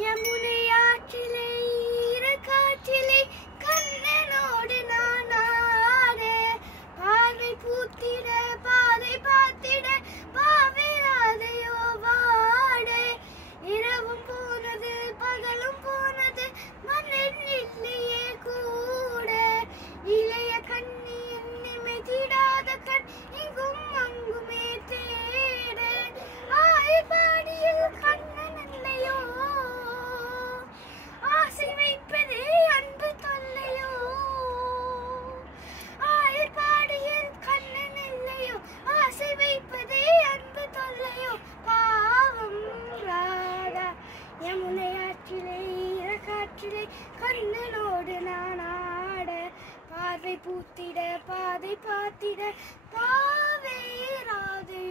யமுனை ஆற்றிலே ஈரக்காற்றிலே கண்ணனோடு நான் ஆட பார்வை பூத்திட பாதை பார்த்திட பாவிராதையோ வாட இரவும் போனது பகலும் போனது மன்னன் இல்லையே கூட இளைய கண்ணி என்னை தீடாத கண் இங்கும் அங்குமே தேட ஆய்பாடியில் கண்ணன் இல்லையோ ஆசை வைப்பதே அன்பு தொல்லையோ ஆய்பாடியில் கண்ணன் இல்லையோ ஆசை வைப்பதே அன்பு தொல்லையோ பாவம் ராதா யமுனை ஆற்றிலே ஈரக்காற்றிலே கண்ணனோடு நான் ஆட பார்வை பூத்திட பாதை பார்த்திட பாவே ராதே